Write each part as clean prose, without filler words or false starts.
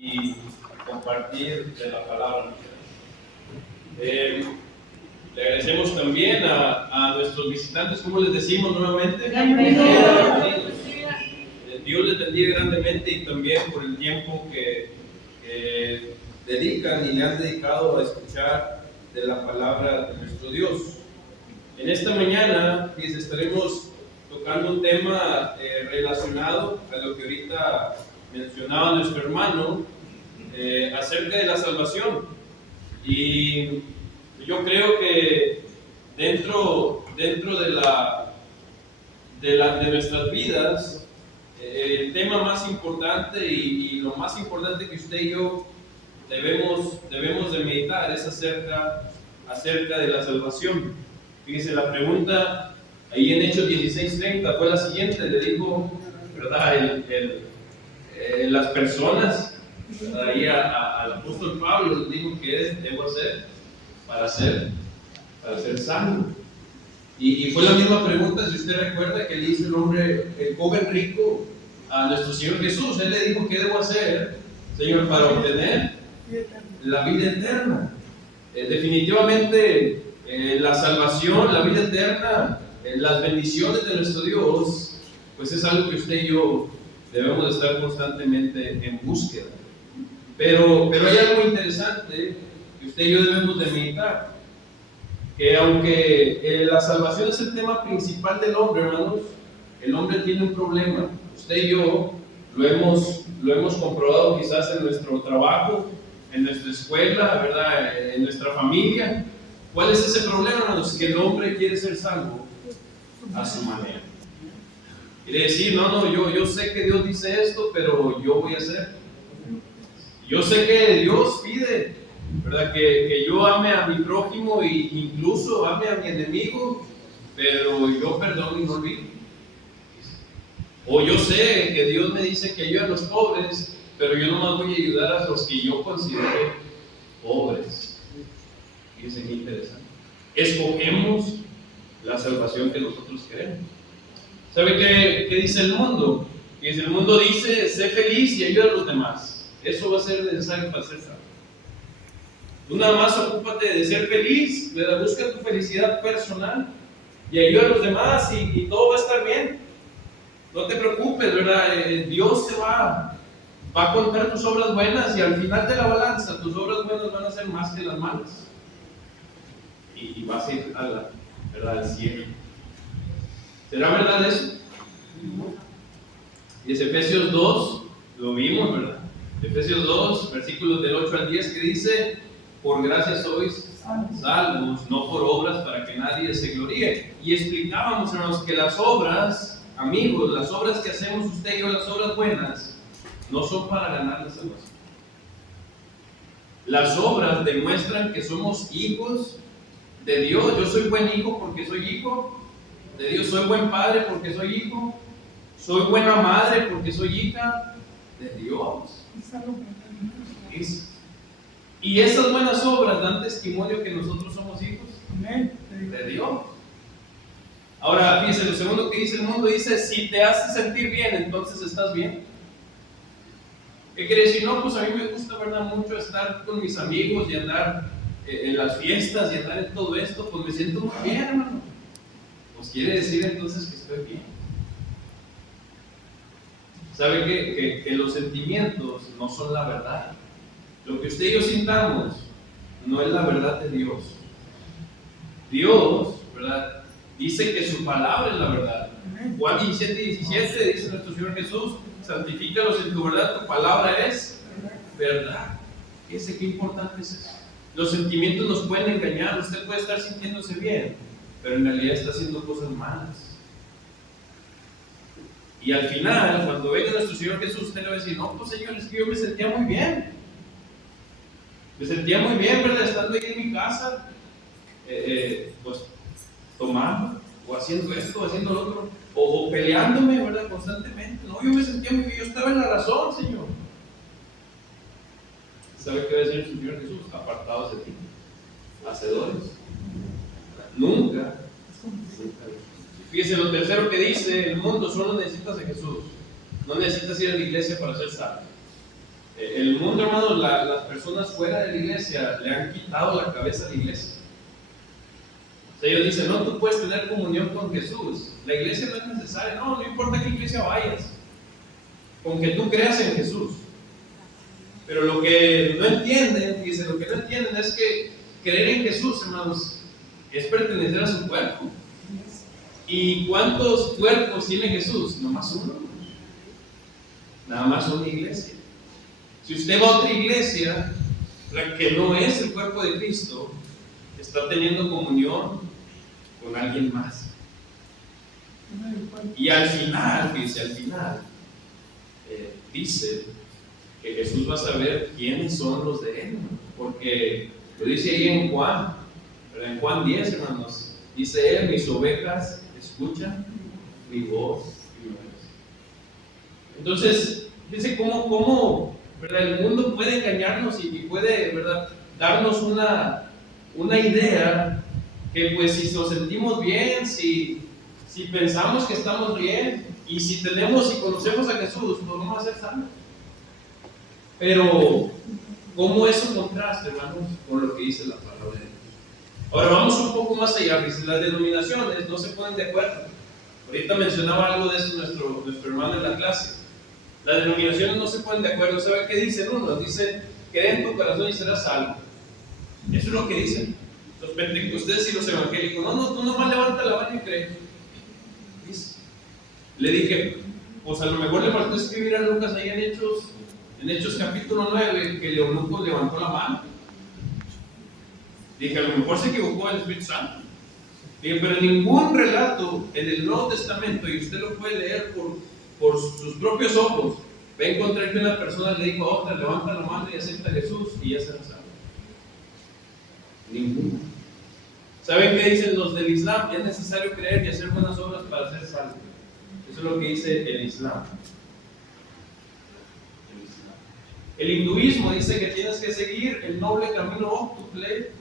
y compartir de la palabra. Le agradecemos también a nuestros visitantes, ¿cómo les decimos nuevamente? Bienvenidos. Dios les bendiga grandemente y también por el tiempo que dedican y le han dedicado a escuchar de la palabra de nuestro Dios. En esta mañana estaremos tocando un tema relacionado a lo que ahorita mencionaba nuestro hermano acerca de la salvación. Y yo creo que dentro de nuestras vidas, el tema más importante y lo más importante que usted y yo debemos de meditar es acerca de la salvación. Fíjese, la pregunta ahí en Hechos 16:30 fue la siguiente. Le dijo, ¿verdad? Las personas, ¿verdad? Ahí al apóstol Pablo les dijo que debo hacer para ser salvo. Y fue la misma pregunta, si usted recuerda, que le hizo el joven rico a nuestro Señor Jesús. Él le dijo, ¿qué debo hacer, Señor, para obtener la vida eterna? Definitivamente la salvación, la vida eterna, las bendiciones de nuestro Dios, pues es algo que usted y yo debemos de estar constantemente en búsqueda. Pero hay algo interesante que usted y yo debemos de meditar, que aunque la salvación es el tema principal del hombre, hermanos, el hombre tiene un problema. Usted y yo lo hemos comprobado quizás en nuestro trabajo, en nuestra escuela, ¿verdad? En nuestra familia. ¿Cuál es ese problema, hermanos? Que el hombre quiere ser salvo a su manera. Quiere decir, yo sé que Dios dice esto, pero yo voy a hacer. Yo sé que Dios pide, ¿verdad? Que yo ame a mi prójimo e incluso ame a mi enemigo, pero yo perdono y no olvido. O yo sé que Dios me dice que ayude a los pobres, pero yo nomás voy a ayudar a los que yo considero pobres. Fíjense qué interesante. Escogemos la salvación que nosotros queremos. ¿Sabe qué dice el mundo? El mundo dice, sé feliz y ayuda a los demás. Eso va a ser necesario para ser salvo. Tú nada más ocúpate de ser feliz, ¿verdad? Busca tu felicidad personal y ayuda a los demás y todo va a estar bien. No te preocupes, ¿verdad? Dios te va a contar tus obras buenas y al final de la balanza tus obras buenas van a ser más que las malas. Y vas a ir al cielo. ¿Será verdad eso? Y es Efesios 2, lo vimos, ¿verdad? Efesios 2, versículos del 8 al 10, que dice, por gracia sois salvos, no por obras para que nadie se gloríe. Y explicábamos, hermanos, que las obras, amigos, las obras que hacemos usted y yo, las obras buenas, no son para ganar la salvación. Las obras demuestran que somos hijos de Dios. Yo soy buen hijo porque soy hijo de Dios. Soy buen padre porque soy hijo. Soy buena madre porque soy hija de Dios. Y esas buenas obras dan testimonio que nosotros somos hijos de Dios. Ahora, fíjense, lo segundo que dice el mundo, dice, si te hace sentir bien, entonces estás bien. ¿Qué quiere decir? No, pues a mí me gusta, ¿verdad?, mucho estar con mis amigos y andar en las fiestas y andar en todo esto, pues me siento muy bien, hermano. Pues quiere decir entonces que estoy bien. ¿Sabe que los sentimientos no son la verdad? Lo que usted y yo sintamos no es la verdad de Dios. Dios, ¿verdad?, dice que su palabra es la verdad. Juan 17:17 dice nuestro Señor Jesús, santifícalos en tu verdad, tu palabra es verdad. Fíjese qué importante es eso. Los sentimientos nos pueden engañar. Usted puede estar sintiéndose bien, pero en realidad está haciendo cosas malas. Y al final, cuando venga nuestro Señor Jesús, usted le va a decir, no, pues Señor, es que yo me sentía muy bien. Me sentía muy bien, ¿verdad?, estando ahí en mi casa, pues tomando, o haciendo esto, o haciendo lo otro, o peleándome, ¿verdad?, constantemente. No, yo me sentía muy bien, yo estaba en la razón, Señor. ¿Sabe qué va a decir el Señor Jesús? Apartados de ti, hacedores. Nunca. Fíjese lo tercero que dice el mundo, solo necesitas a Jesús. No necesitas ir a la iglesia para ser salvo. El mundo, hermanos, las personas fuera de la iglesia le han quitado la cabeza a la iglesia. O sea, ellos dicen, no, tú puedes tener comunión con Jesús. La iglesia no es necesaria. No importa a qué iglesia vayas. Con que tú creas en Jesús. Pero lo que no entienden, dice, lo que no entienden es que creer en Jesús, hermanos, es pertenecer a su cuerpo. ¿Y cuántos cuerpos tiene Jesús? Nomás uno. Nada más una iglesia. Si usted va a otra iglesia, la que no es el cuerpo de Cristo, está teniendo comunión con alguien más. Y al final, dice que Jesús va a saber quiénes son los de él, porque lo dice ahí en Juan, pero en Juan 10, hermanos, dice él, mis ovejas escuchan mi voz. Entonces, dice cómo ¿verdad? El mundo puede engañarnos y puede, ¿verdad?, darnos una idea que pues si nos sentimos bien, si pensamos que estamos bien y si tenemos y conocemos a Jesús, pues vamos a ser sanos. Pero, ¿cómo eso contrasta, hermanos, con lo que dice la palabra de Dios? Ahora vamos un poco más allá. Dice, las denominaciones no se ponen de acuerdo. Ahorita mencionaba algo de eso nuestro hermano en la clase. Las denominaciones no se ponen de acuerdo. ¿Sabe qué dicen unos? Dicen, cree en tu corazón y serás salvo. Eso es lo que dicen los pentecostales y los evangélicos. No, tú nomás levanta la mano y cree. ¿Dice? Le dije, pues a lo mejor le faltó escribir a Lucas ahí en Hechos capítulo 9, que el eunuco levantó la mano. Dije, a lo mejor se equivocó el Espíritu Santo. Dije, pero ningún relato en el Nuevo Testamento, y usted lo puede leer por sus propios ojos, va a encontrar que una persona le dijo a otra, levanta la mano y acepta a Jesús y ya será salvo. Ninguno. ¿Saben qué dicen los del Islam? Es necesario creer y hacer buenas obras para ser salvo. Eso es lo que dice el Islam. El hinduismo dice que tienes que seguir el noble camino óctuple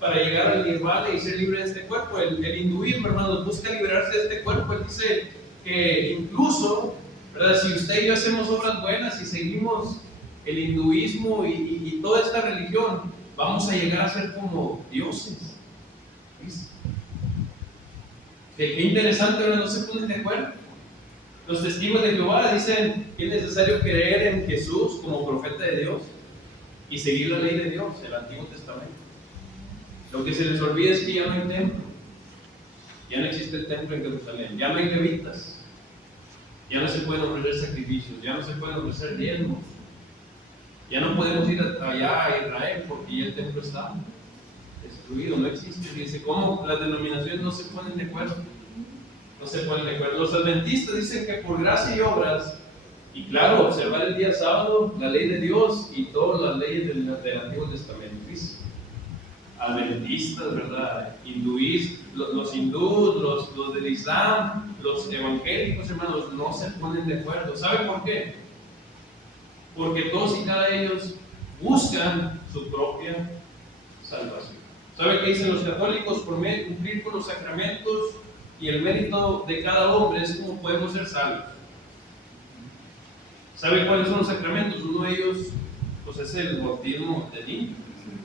para llegar al nirvana y ser libre de este cuerpo. El hinduismo, hermanos, busca liberarse de este cuerpo. Él dice que incluso, ¿verdad?, si usted y yo hacemos obras buenas y seguimos el hinduismo y toda esta religión, vamos a llegar a ser como dioses. ¿Viste? Qué interesante, ¿verdad? No se ponen de acuerdo. Los testigos de Jehová dicen que es necesario creer en Jesús como profeta de Dios y seguir la ley de Dios, el Antiguo Testamento. Lo que se les olvida es que ya no hay templo, ya no existe el templo en Jerusalén, ya no hay levitas, ya no se pueden ofrecer sacrificios, ya no se pueden ofrecer diezmos, ya no podemos ir allá a Israel porque ya el templo está destruido, no existe. Y dice, ¿cómo las denominaciones no se ponen de acuerdo? No se ponen de acuerdo. Los adventistas dicen que por gracia y obras, y claro, observar el día sábado, la ley de Dios y todas las leyes del Antiguo Testamento. Dice, adventistas, ¿verdad? Hindúes, los hindús, los del Islam, los evangélicos, hermanos, no se ponen de acuerdo. ¿Sabe por qué? Porque todos y cada ellos buscan su propia salvación. ¿Sabe qué dicen los católicos? Por cumplir con los sacramentos y el mérito de cada hombre es como podemos ser salvos. ¿Sabe cuáles son los sacramentos? Uno de ellos pues, es el bautismo de niño.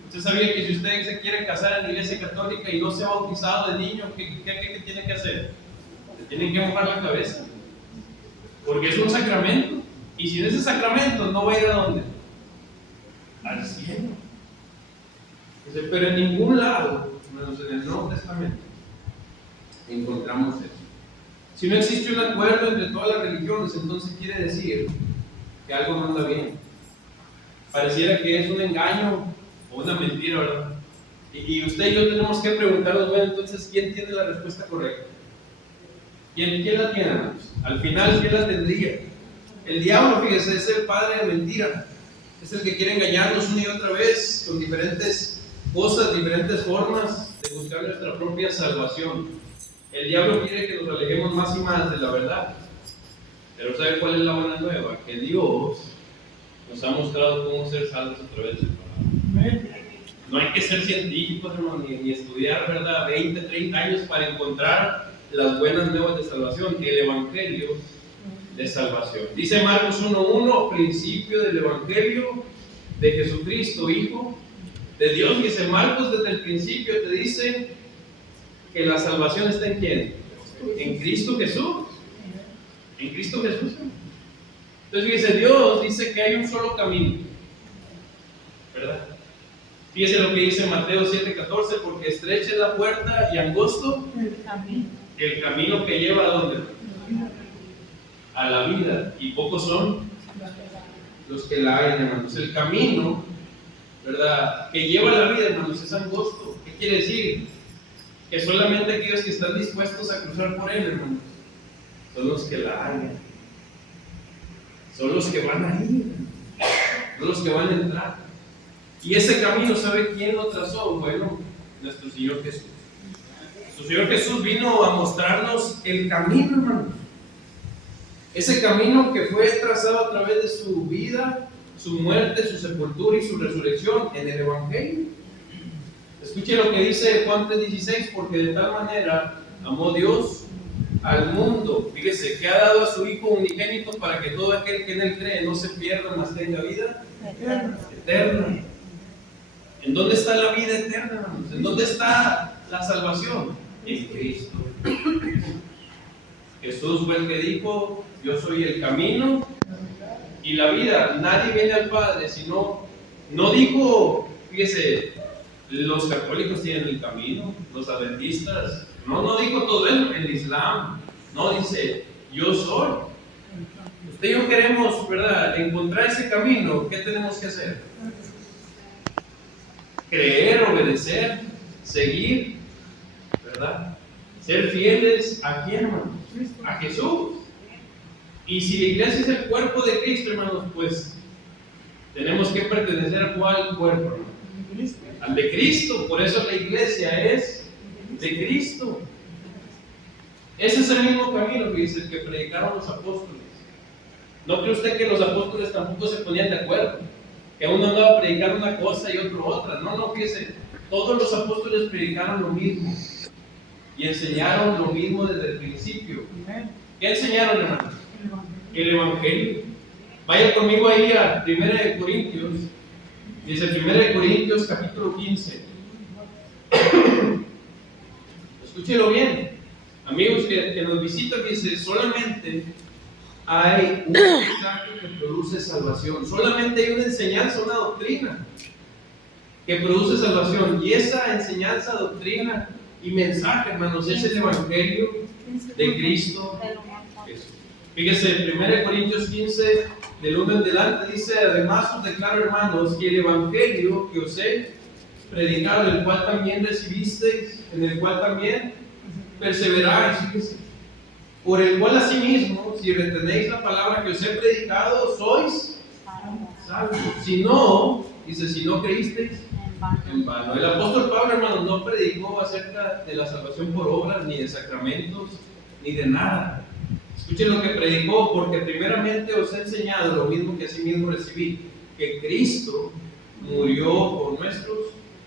¿Usted sabía que si usted se quiere casar en la iglesia católica y no se ha bautizado de niño, ¿qué tiene que hacer? Le tienen que mojar la cabeza. Porque es un sacramento. Y sin ese sacramento no va a ir a dónde? Al cielo. Dice, pero en ningún lado, menos en el Nuevo Testamento, encontramos eso. Si no existe un acuerdo entre todas las religiones, entonces quiere decir que algo no anda bien. Pareciera que es un engaño o una mentira, ¿verdad? Y usted y yo tenemos que preguntarnos, bueno, entonces, ¿quién tiene la respuesta correcta? ¿Quién la tiene, hermanos? Al final, ¿quién la tendría? El diablo, fíjese, es el padre de mentira. Es el que quiere engañarnos una y otra vez con diferentes cosas, diferentes formas de buscar nuestra propia salvación. El diablo quiere que nos alejemos más y más de la verdad. Pero ¿sabe cuál es la buena nueva? Que Dios nos ha mostrado cómo ser salvos a través de su palabra. No hay que ser científicos, hermano, ni estudiar, ¿verdad?, 20, 30 años para encontrar las buenas nuevas de salvación. El Evangelio de salvación. Dice Marcos 1:1, principio del Evangelio de Jesucristo, Hijo de Dios. Dice Marcos desde el principio te dice que la salvación está ¿en quién? En Cristo Jesús. En Cristo Jesús. Entonces dice Dios, dice que hay un solo camino, ¿verdad? Fíjese lo que dice Mateo 7:14, porque estrecha es la puerta y angosto el camino que lleva ¿a dónde? A la vida, y pocos son los que la hallan, hermanos. El camino, ¿verdad?, que lleva a la vida, hermanos, es angosto. ¿Qué quiere decir? Que solamente aquellos que están dispuestos a cruzar por él, hermanos, son los que la hallan, son los que van a ir, son los que van a entrar. Y ese camino, ¿sabe quién lo trazó? Bueno, nuestro Señor Jesús. Nuestro Señor Jesús vino a mostrarnos el camino, hermanos. Ese camino que fue trazado a través de su vida, su muerte, su sepultura y su resurrección en el Evangelio. Escuche lo que dice Juan 3:16, porque de tal manera amó Dios al mundo, fíjese, que ha dado a su Hijo unigénito para que todo aquel que en él cree no se pierda, mas tenga vida eterna. ¿En dónde está la vida eterna, hermanos? ¿En dónde está la salvación? En Cristo. Jesús fue el que dijo: yo soy el camino y la vida. Nadie viene al Padre sino, no dijo, fíjese, los católicos tienen el camino, los adventistas, no dijo todo eso, el Islam, no, dice, yo soy. Usted y yo queremos, ¿verdad?, encontrar ese camino. ¿Qué tenemos que hacer? Creer, obedecer, seguir, ¿verdad? Ser fieles ¿a quién, hermano? A Jesús. Y si la iglesia es el cuerpo de Cristo, hermanos, pues tenemos que pertenecer a ¿cuál cuerpo, hermano? Al de Cristo. Por eso la iglesia es de Cristo. Ese es el mismo camino que dice que predicaron los apóstoles. ¿No cree usted que los apóstoles tampoco se ponían de acuerdo? Que uno andaba a predicar una cosa y otro otra. No, fíjese, todos los apóstoles predicaron lo mismo y enseñaron lo mismo desde el principio. ¿Qué enseñaron, hermanos? El Evangelio. Vaya conmigo ahí a 1 Corintios. Dice 1 Corintios capítulo 15. Escúchelo bien. Amigos que nos visitan, dice, solamente hay un mensaje que produce salvación. Solamente hay una enseñanza, una doctrina que produce salvación. Y esa enseñanza, doctrina y mensaje, hermanos, es el Evangelio de Cristo Jesús. Fíjese, 1 Corintios 15, del 1 en delante, dice: además os declaro, hermanos, que el Evangelio que os he predicado, el cual también recibisteis, en el cual también perseveráis, fíjese, por el cual asimismo, si retenéis la palabra que os he predicado, sois salvos. Si no, dice, si no creísteis, en vano. El apóstol Pablo, hermanos, no predicó acerca de la salvación por obras, ni de sacramentos, ni de nada. Escuchen lo que predicó: porque primeramente os he enseñado lo mismo que asimismo recibí, que Cristo murió por nuestros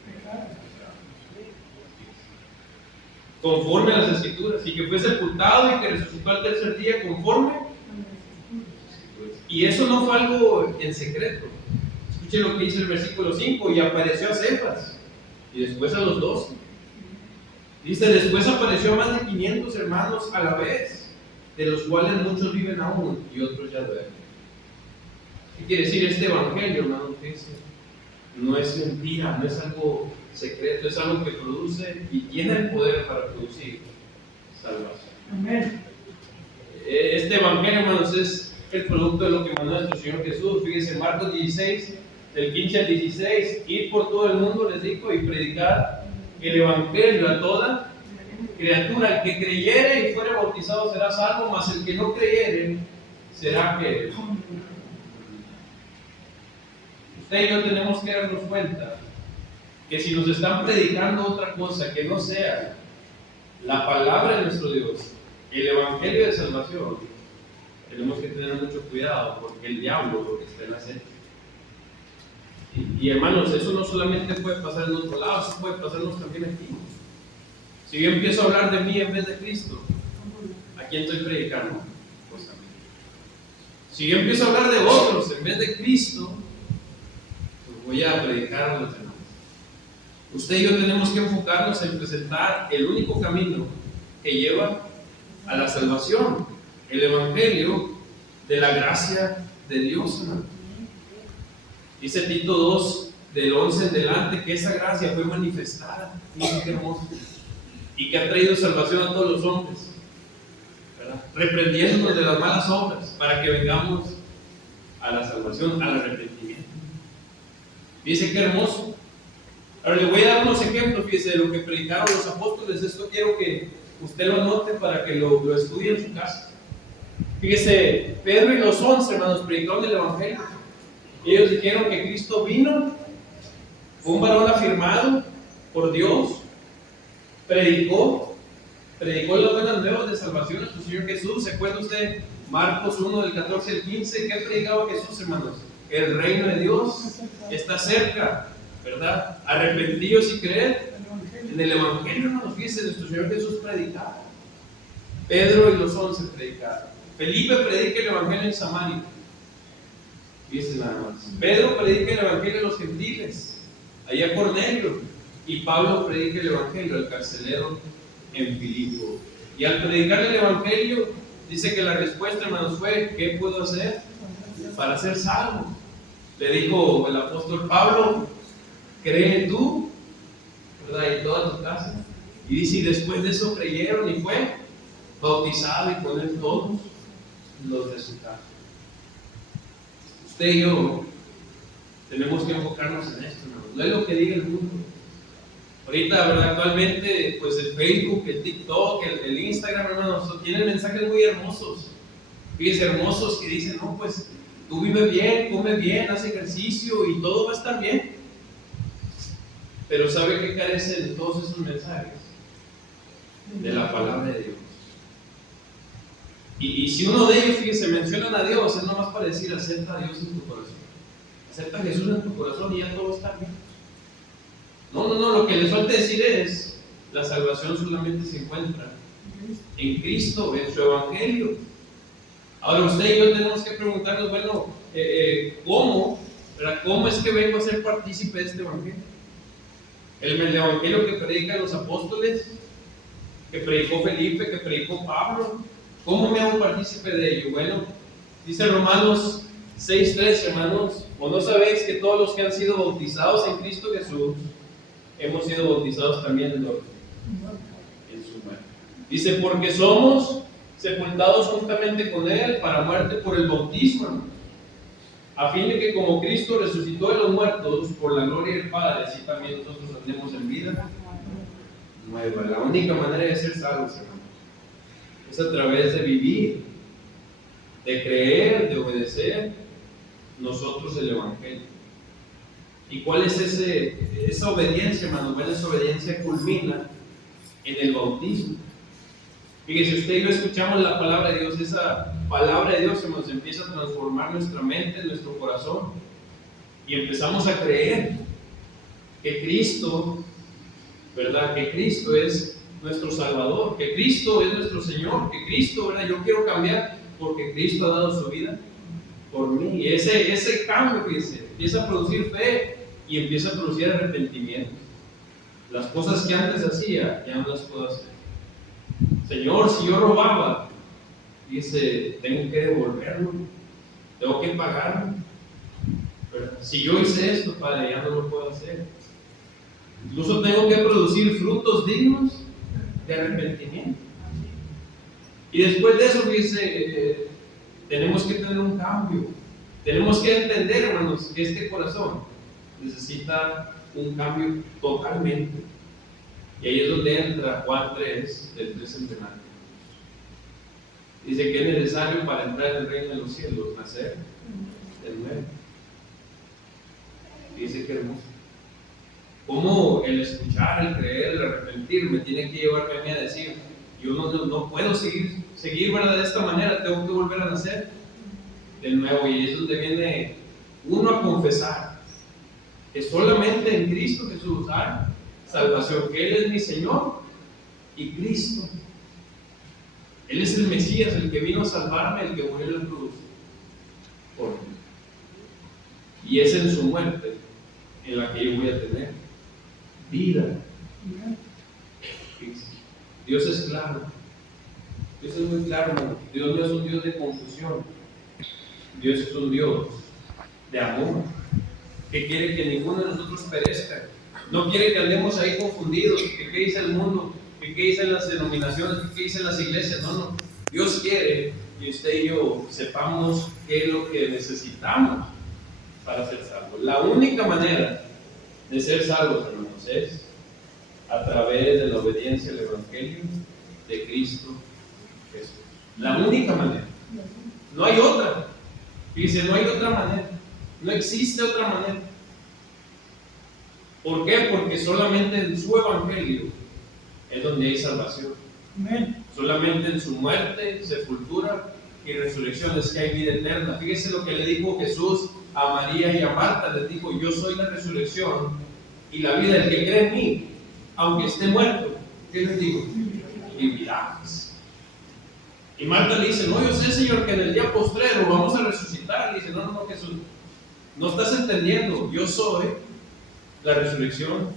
pecados, conforme a las Escrituras, y que fue sepultado y que resucitó al tercer día conforme. Y eso no fue algo en secreto. Escuchen lo que dice el versículo 5: y apareció a Cefas y después a los 12. Dice: después apareció a más de 500 hermanos a la vez, de los cuales muchos viven aún y otros ya duermen. ¿Qué quiere decir este evangelio, hermano? No es mentira, no es algo secreto, es algo que produce y tiene el poder para producir salvación. Amén. Este evangelio, hermanos, es el producto de lo que mandó nuestro Señor Jesús. Fíjense, Marcos 16, del 15 al 16: ir por todo el mundo, les dijo, y predicar el evangelio a toda criatura. El que creyere y fuere bautizado será salvo, mas el que no creyere será que usted y yo tenemos que darnos cuenta que si nos están predicando otra cosa que no sea la palabra de nuestro Dios, el evangelio de salvación, tenemos que tener mucho cuidado, porque el diablo lo que está en hacer. Y hermanos, eso no solamente puede pasar en otro lado, eso puede pasarnos también aquí. Si yo empiezo a hablar de mí en vez de Cristo, ¿a quién estoy predicando? Pues a mí. Si yo empiezo a hablar de otros en vez de Cristo, pues voy a predicar a los demás. Usted y yo tenemos que enfocarnos en presentar el único camino que lleva a la salvación, el Evangelio de la gracia de Dios, hermano. Dice Tito 2, del 11 en delante, que esa gracia fue manifestada, miren qué hermoso, y que ha traído salvación a todos los hombres, ¿verdad? Reprendiéndonos de las malas obras, para que vengamos a la salvación, al arrepentimiento. Dice qué hermoso. Ahora le voy a dar unos ejemplos, fíjese, de lo que predicaron los apóstoles. Esto quiero que usted lo anote para que lo estudie en su casa. Fíjese, Pedro y los 11 hermanos predicaron el Evangelio. Ellos dijeron que Cristo vino, fue un varón afirmado por Dios, predicó las buenas nuevas de salvación a nuestro Señor Jesús. ¿Se acuerda usted? Marcos 1 del 14 al 15. ¿Qué predicaba Jesús, hermanos? El reino de Dios está cerca, ¿verdad? Arrepentíos y creed en el Evangelio, hermanos. Fíjense, nuestro Señor Jesús predicaba. Pedro y los 11 predicaron. Felipe predica el Evangelio en Samaria. Fíjense nada más. Pedro predica el Evangelio a los gentiles, allá Cornelio. Y Pablo predica el Evangelio al carcelero en Filipo. Y al predicar el Evangelio, dice que la respuesta, hermanos, fue: ¿qué puedo hacer para ser salvo? Le dijo el apóstol Pablo: cree tú, ¿verdad? Y toda tu casa. Y dice, y después de eso creyeron, y fue bautizado, y con él todos los de su casa. Usted y yo tenemos que enfocarnos en esto, hermano. No es lo que diga el mundo. Ahorita, ¿verdad? Actualmente, pues el Facebook, el TikTok, el Instagram, hermanos, tienen mensajes muy hermosos. Fíjense, hermosos, que dicen: no, pues tú vive bien, come bien, haz ejercicio y todo va a estar bien. Pero ¿sabe qué carece de todos esos mensajes? De la palabra de Dios. Y si uno de ellos, fíjese, mencionan a Dios, es nomás para decir: acepta a Dios en tu corazón. Acepta a Jesús en tu corazón y ya todo va a estar bien. No, lo que les falta decir es: la salvación solamente se encuentra en Cristo, en su Evangelio. Ahora usted y yo tenemos que preguntarnos, bueno, ¿cómo? ¿Verdad? ¿Cómo es que vengo a ser partícipe de este Evangelio? El Evangelio que predican los apóstoles, que predicó Felipe, que predicó Pablo, ¿cómo me hago partícipe de ello? Bueno, dice Romanos 6:3, hermanos: ¿o no sabéis que todos los que han sido bautizados en Cristo Jesús hemos sido bautizados también en su muerte? Dice: porque somos sepultados juntamente con Él para muerte por el bautismo, hermanos, a fin de que como Cristo resucitó de los muertos por la gloria del Padre, así también nosotros andemos en vida nueva. La única manera de ser salvos, hermanos, es a través de vivir, de creer, de obedecer nosotros el Evangelio. ¿Y cuál es esa obediencia, hermanos? Bueno, esa obediencia culmina en el bautismo. Fíjese, usted y yo escuchamos la palabra de Dios, esa palabra de Dios se nos empieza a transformar nuestra mente, nuestro corazón, y empezamos a creer que Cristo, ¿verdad? Que Cristo es nuestro Salvador, que Cristo es nuestro Señor, que Cristo, ¿verdad? Yo quiero cambiar porque Cristo ha dado su vida por mí. Y ese cambio, fíjese, empieza a producir fe y empieza a producir arrepentimiento. Las cosas que antes hacía, ya no las puedo hacer. Señor, si yo robaba, dice, tengo que devolverlo, tengo que pagarlo. Pero si yo hice esto, Padre, ya no lo puedo hacer. Incluso tengo que producir frutos dignos de arrepentimiento. Y después de eso, dice, tenemos que tener un cambio. Tenemos que entender, hermanos, que este corazón necesita un cambio totalmente. Y ahí es donde entra Juan 3, del 3 en adelante. Dice que es necesario para entrar en el reino de los cielos nacer de nuevo. Dice que hermoso. Cómo el escuchar, el creer, el arrepentirme tiene que llevarme a mí a decir: yo no puedo seguir, ¿verdad? De esta manera, tengo que volver a nacer de nuevo. Y es donde viene uno a confesar que solamente en Cristo Jesús hay salvación, que Él es mi Señor y Cristo. Él es el Mesías, el que vino a salvarme, el que murió en la cruz. por mí. Y es en su muerte en la que yo voy a tener vida. Dios es claro. Dios es muy claro, hermano. Dios no es un Dios de confusión. Dios es un Dios de amor, que quiere que ninguno de nosotros perezca. No quiere que andemos ahí confundidos, que qué dice el mundo, que qué dicen las denominaciones, que qué dicen las iglesias. No, no. Dios quiere que usted y yo sepamos qué es lo que necesitamos para ser salvos. La única manera de ser salvos, hermanos, es a través de la obediencia al Evangelio de Cristo Jesús. La única manera. No hay otra. Dice, no hay otra manera. No existe otra manera. ¿Por qué? Porque solamente en su Evangelio es donde hay salvación. Amén. Solamente en su muerte, sepultura y resurrección es que hay vida eterna. Fíjese lo que le dijo Jesús a María y a Marta. Les dijo, yo soy la resurrección y la vida. El que cree en mí, aunque esté muerto, ¿qué les digo? Vivirá. Y Marta le dice, no, yo sé, Señor, que en el día postrero vamos a resucitar. Le dice, no, no, Jesús, no estás entendiendo. Yo soy la resurrección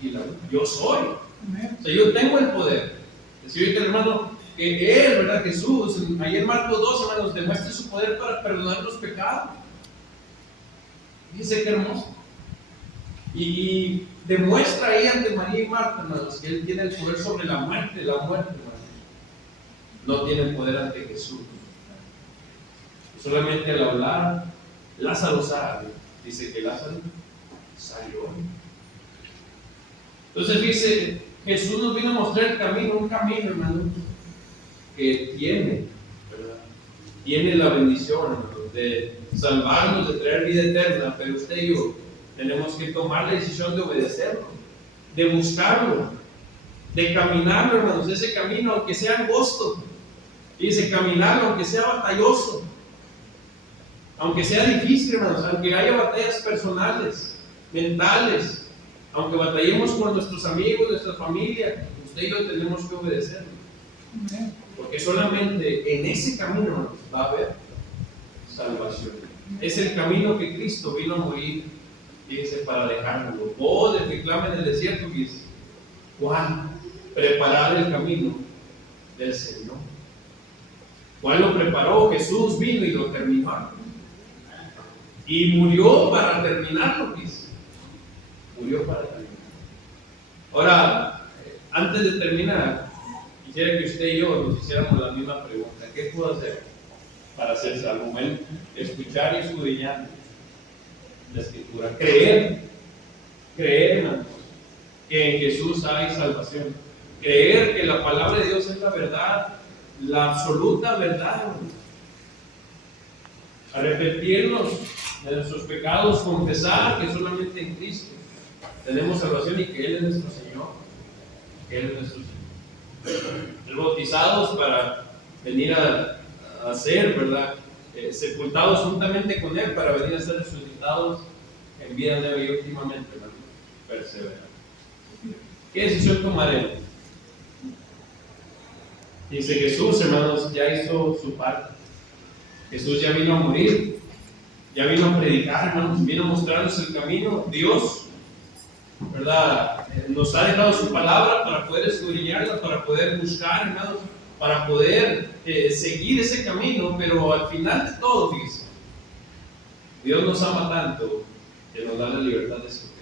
y la vida. Yo soy. O sea, yo tengo el poder. Decía ahorita el hermano que Él, ¿verdad? Jesús, ahí en Marcos 2, hermanos, demuestra su poder para perdonar los pecados. Fíjense qué hermoso. Y demuestra ahí ante María y Marta, hermanos, que Él tiene el poder sobre la muerte, hermanos. No tiene el poder ante Jesús. Solamente al hablar, Lázaro sale. Dice que Lázaro salió. Entonces dice, Jesús nos vino a mostrar el camino, un camino, hermano, que tiene, ¿verdad? Tiene la bendición, hermano, de salvarnos, de traer vida eterna, pero usted y yo tenemos que tomar la decisión de obedecerlo, de buscarlo, de caminarlo, hermanos, ese camino, aunque sea angosto. Dice, caminarlo, aunque sea batalloso, aunque sea difícil, hermanos, aunque haya batallas personales, mentales, aunque batallemos con nuestros amigos, nuestra familia, usted y yo tenemos que obedecerlo. Porque solamente en ese camino, hermanos, va a haber salvación. Es el camino que Cristo vino a morir, dice, para dejarlo. O del que clama en el desierto, dice, ¿cuál? Preparar el camino del Señor. ¿Cuál lo preparó? Jesús vino y lo terminó. Y murió para terminarlo, dice. Murió para terminar. Ahora, antes de terminar, quisiera que usted y yo nos hiciéramos la misma pregunta. ¿Qué puedo hacer para ser salvo? Bueno, escuchar y escudriñar la Escritura. Creer, hermanos, que en Jesús hay salvación. Creer que la palabra de Dios es la verdad, la absoluta verdad. Arrepentirnos de nuestros pecados, confesar que solamente en Cristo tenemos salvación y que Él es nuestro Señor, que Él es nuestro Señor. Ser bautizados para venir a ser, ¿verdad? Sepultados juntamente con Él para venir a ser resucitados en vida nueva y últimamente, ¿verdad? Perseverar. ¿Qué decisión tomaremos? Dice Jesús, hermanos, ya hizo su parte. Jesús ya vino a morir, ya vino a predicar, hermanos, vino a mostrarnos el camino. Dios, ¿verdad? Nos ha dejado su palabra para poder escudriñarla, para poder buscar, hermanos, para poder seguir ese camino, pero al final de todo, fíjense, Dios nos ama tanto que nos da la libertad de escoger.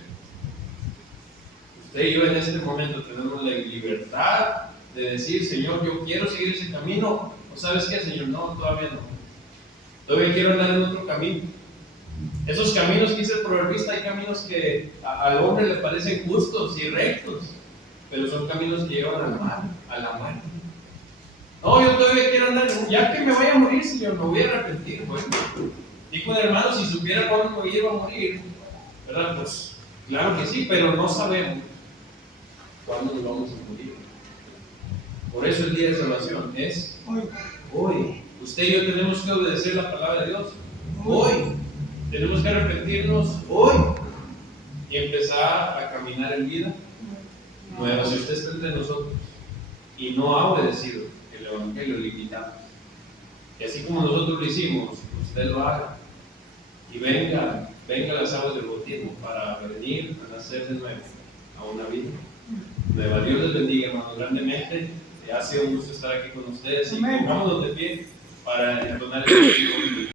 Usted y yo en este momento tenemos la libertad de decir, Señor, yo quiero seguir ese camino. ¿O sabes qué, Señor? No, todavía no. Todavía quiero andar en otro camino. Esos caminos que dice el proverbista, hay caminos que al hombre le parecen justos y rectos, pero son caminos que llevan al mal, a la muerte. No, yo todavía quiero andar, ya que me vaya a morir, Señor, me voy a arrepentir. Bueno, dijo el hermano, si supiera cuándo me iba a morir, ¿verdad? Pues claro que sí, pero no sabemos cuándo nos vamos a morir. Por eso el día de salvación es hoy. Usted y yo tenemos que obedecer la palabra de Dios hoy. Tenemos que arrepentirnos hoy y empezar a caminar en vida nueva. Si usted está entre nosotros y no ha obedecido el Evangelio, le invitamos. Y así como nosotros lo hicimos, usted lo haga. y venga las aguas del bautismo para venir a nacer de nuevo a una vida nueva. Dios les bendiga, hermanos, grandemente. Ha sido un gusto estar aquí con ustedes y pongámonos de pie para entonar el